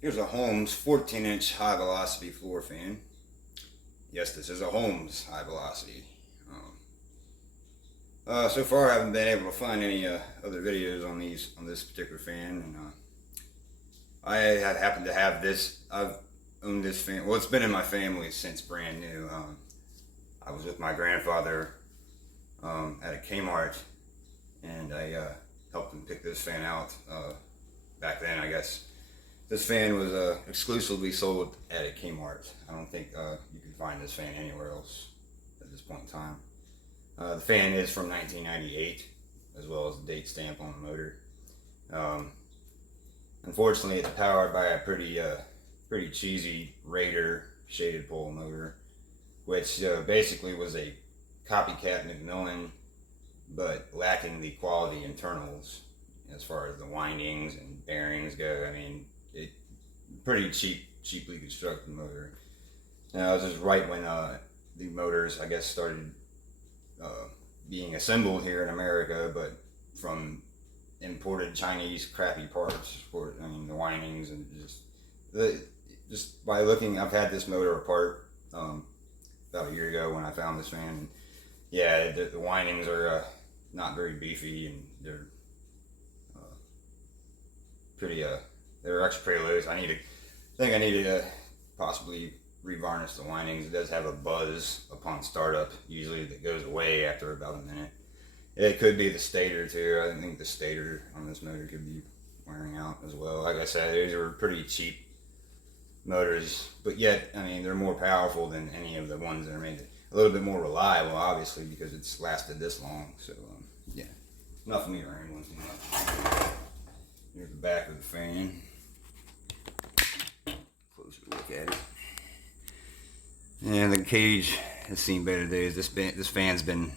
Here's a Holmes 14-inch high velocity floor fan. Yes, this is a Holmes high velocity. So far I haven't been able to find any other videos on this particular fan, and I have happened to have this. I've owned this fan. Well, it's been in my family since brand new. I was with my grandfather at a Kmart, and I helped him pick this fan out. Back then, I guess this fan was exclusively sold at a Kmart. I don't think you can find this fan anywhere else at this point in time. The fan is from 1998, as well as the date stamp on the motor. Unfortunately, it's powered by a pretty cheesy Raider shaded pole motor, which basically was a copycat Macmillan, but lacking the quality internals as far as the windings and bearings go. I mean, it pretty cheaply constructed motor. Now, this is right when the motors, I guess, started being assembled here in America, but from imported Chinese crappy parts. For, I mean, the windings and just by looking, I've had this motor apart about a year ago when I found this fan. And yeah, the windings are not very beefy, and they're they're extra pretty loose. I think I need to possibly revarnish the windings. It does have a buzz upon startup, usually, that goes away after about a minute. It could be the stator too. I think the stator on this motor could be wearing out as well. Like I said, these are pretty cheap motors, but yet, I mean, they're more powerful than any of the ones that are made. A little bit more reliable, obviously, because it's lasted this long. So, yeah, enough of me rambling too much. Here's the back of the fan. Closer look at it. And the cage has seen better days. This fan's been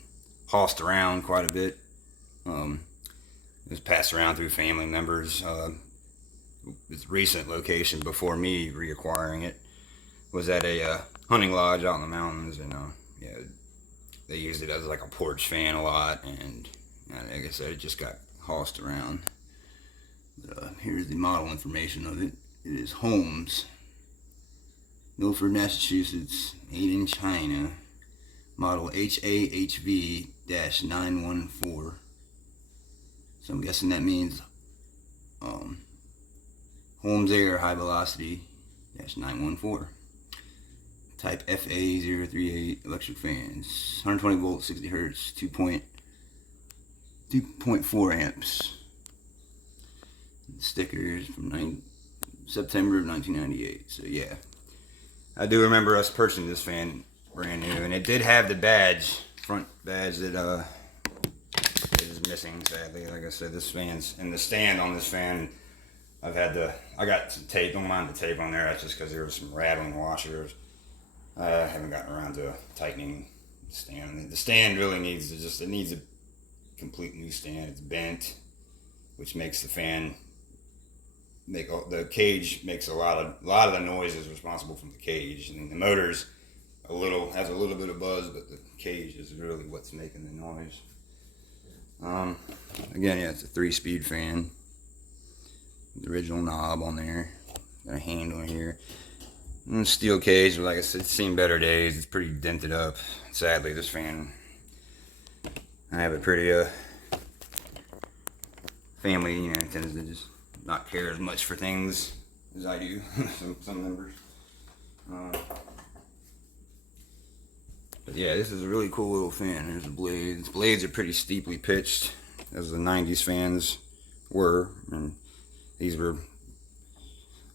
hossed around quite a bit. It was passed around through family members. Its recent location before me reacquiring it was at a hunting lodge out in the mountains, and yeah, they used it as like a porch fan a lot, and like I said, it just got hossed around. But, here's the model information of it. It is Holmes, Milford, Massachusetts, made in China, model HAHV-914. So I'm guessing that means Holmes Air High Velocity -914. Type FA038 electric fans. 120 volts, 60 hertz, 2.4 amps. The stickers from September of 1998. So yeah, I do remember us purchasing this fan brand new, and it did have the front badge that is missing, sadly. Like I said, this fan's in the stand on this fan. I got some tape. Don't mind the tape on there. That's just because there was some rattling washers. I haven't gotten around to tightening the stand. The stand really needs it needs a complete new stand. It's bent, which makes the fan the cage makes a lot of the noise is responsible from the cage, and the motor's has a little bit of buzz, but the cage is really what's making the noise. Again, yeah, it's a 3-speed fan. The original knob on there, got a handle here. And steel cage, like I said, it's seen better days. It's pretty dented up. Sadly, this fan, I have a pretty family, tends to just not care as much for things as I do. some members. But yeah, this is a really cool little fan. There's the blades. Blades are pretty steeply pitched, as the 90s fans were, and these were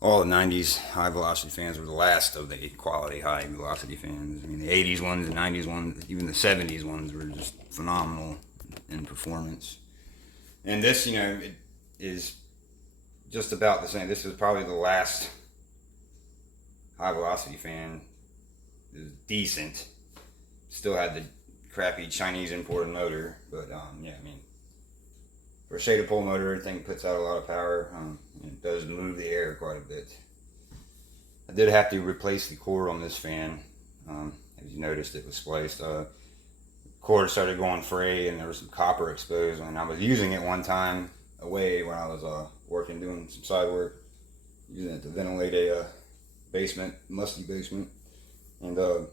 all the 90s high velocity fans were the last of the quality high velocity fans. I mean, the 80s ones, the 90s ones, even the 70s ones were just phenomenal in performance. And this, it is just about the same. This is probably the last high velocity fan. It was decent. Still had the crappy Chinese imported motor, but yeah, I mean, for a shaded pole motor, everything puts out a lot of power. It does move the air quite a bit. I did have to replace the cord on this fan. As you noticed, it was spliced. The cord started going fray, and there was some copper exposed when I was using it one time away when I was working, doing some side work. using it to ventilate a basement, musty basement, and it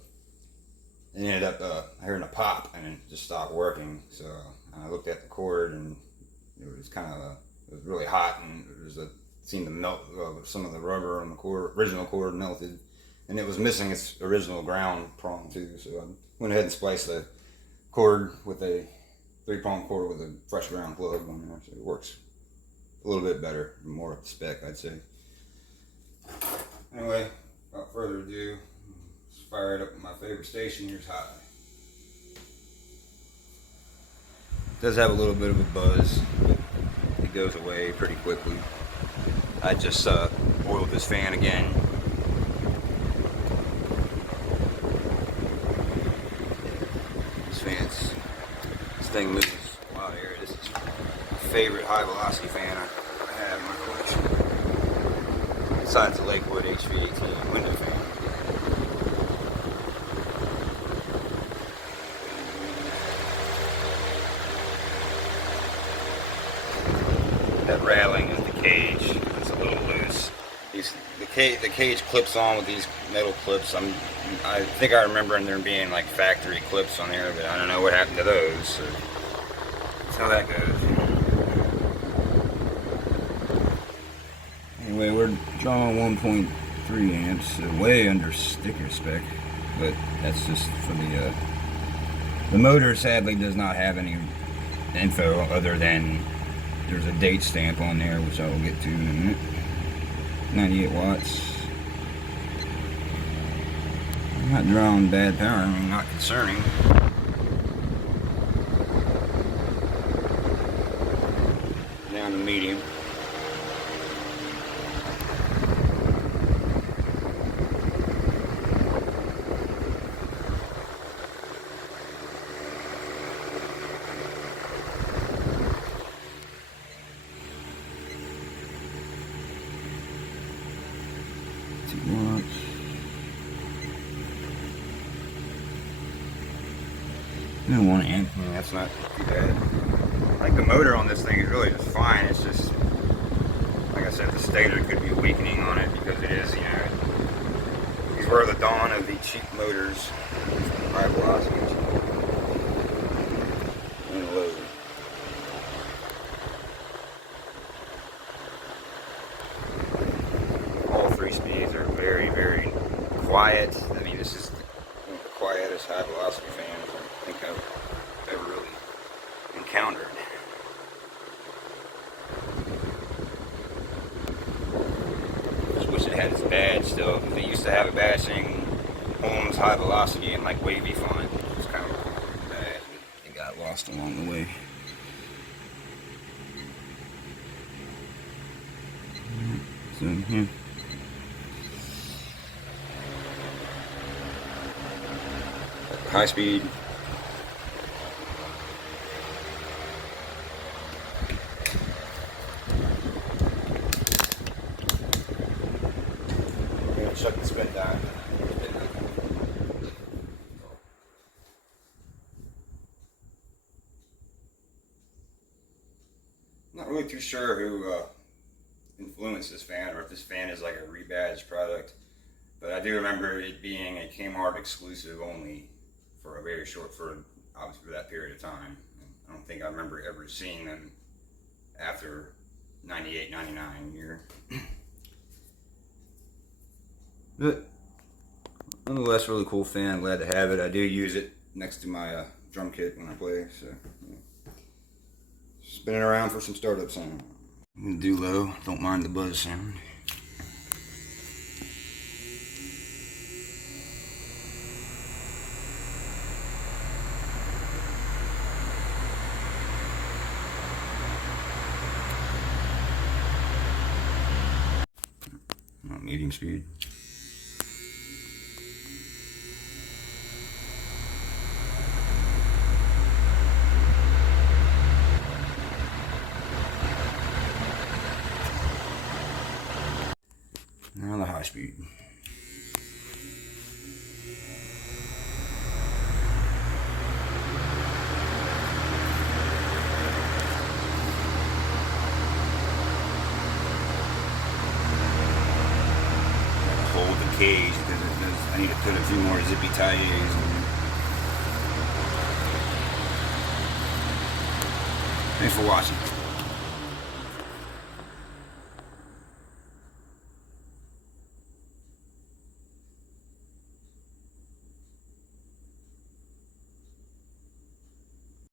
ended up hearing a pop, and it just stopped working. So I looked at the cord, and it was it was really hot, and it was seemed to melt. Some of the rubber on the cord, original cord, melted, and it was missing its original ground prong too. So I went ahead and spliced the cord with a 3-prong cord with a fresh ground plug on there, so it works a little bit better, more up to spec, I'd say. Anyway, without further ado, let's fire it up with my favorite station. Here's high. It does have a little bit of a buzz, but it goes away pretty quickly. I just oiled this fan again. This thing moves a lot of air. This is my favorite high velocity fan I have in my collection. Besides the Lakewood HAHV-914 window fan. That rattling is the cage. It's a little loose. The cage clips on with these metal clips. I think I remember there being like factory clips on there, but I don't know what happened to those. So that's how that goes. Anyway, we're drawing 1.3 amps, so way under sticker spec, but that's just for the motor. Sadly, does not have any info other than there's a date stamp on there, which I will get to in a minute. 98 watts. I'm not drawing bad power, I mean, not concerning. Down to medium. Watts. You don't want to amp. That's not too bad. Like the motor on this thing is really just fine. It's just, like I said, the stator could be weakening on it because it is, you know, these were the dawn of the cheap motors, high velocity and low. All 3 speeds are very, very quiet. I mean, this is one of the quietest high velocity fans I think I've ever really encountered. Just wish it had its badge still, because it used to have a badge saying Holmes high velocity in like wavy font. It's kind of bad, but it got lost along the way. So, yeah. High speed. I'm gonna shut the spin down. Not really too sure who influenced this fan, or if this fan is like a rebadged product, but I do remember it being a Kmart exclusive only for a very short, obviously for that period of time. I don't think I remember ever seeing them after 98, 99 year. But nonetheless, really cool fan. Glad to have it. I do use it next to my drum kit when I play. So yeah. Spinning around for some startup sound. I'm gonna do low. Don't mind the buzz sound. Medium speed. Now the high speed. cage because I need to put a few more zippy tie A's in. Thanks for watching.